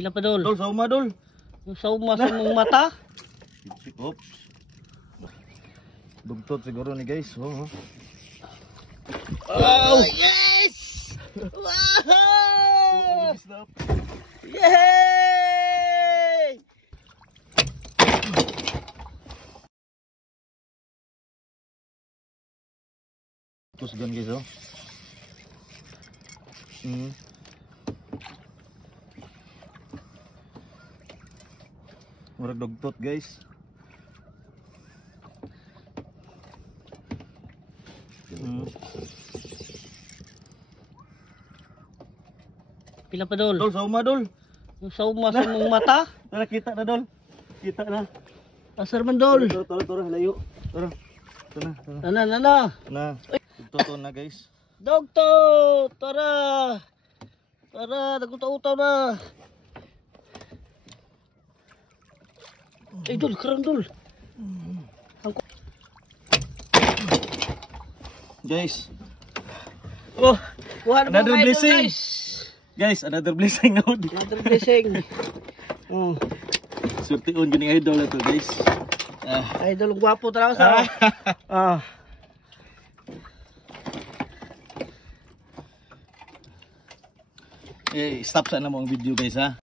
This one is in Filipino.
Pila pa dol? Dol, sa uma dol. Yung sa uma sa mong mata. Oops. Dugtot siguro ni guys. Oh. Oh, yes! Wow! Yay! Terus gan guys oh. Murag dugtot guys. Pila pa dol? Dol, sa uma dol. Yung sa uma sa mong mata. Tara, kita na dol. Kita na. Asar man dol. Tara, layo. Tara. Tara. Nana. Na. Dugtot na guys. Doktor, tara. Tara, nagutaw-utaw na. Ay, dol, karang dol. Guys. Oh, kuha na Another mga idol, blessing. guys. Guys, another blessing na ud. Another blessing. Oh, Surtiun gini idol ito guys. idol gwapo talaga sa. Stop sana mo ang video guys ha.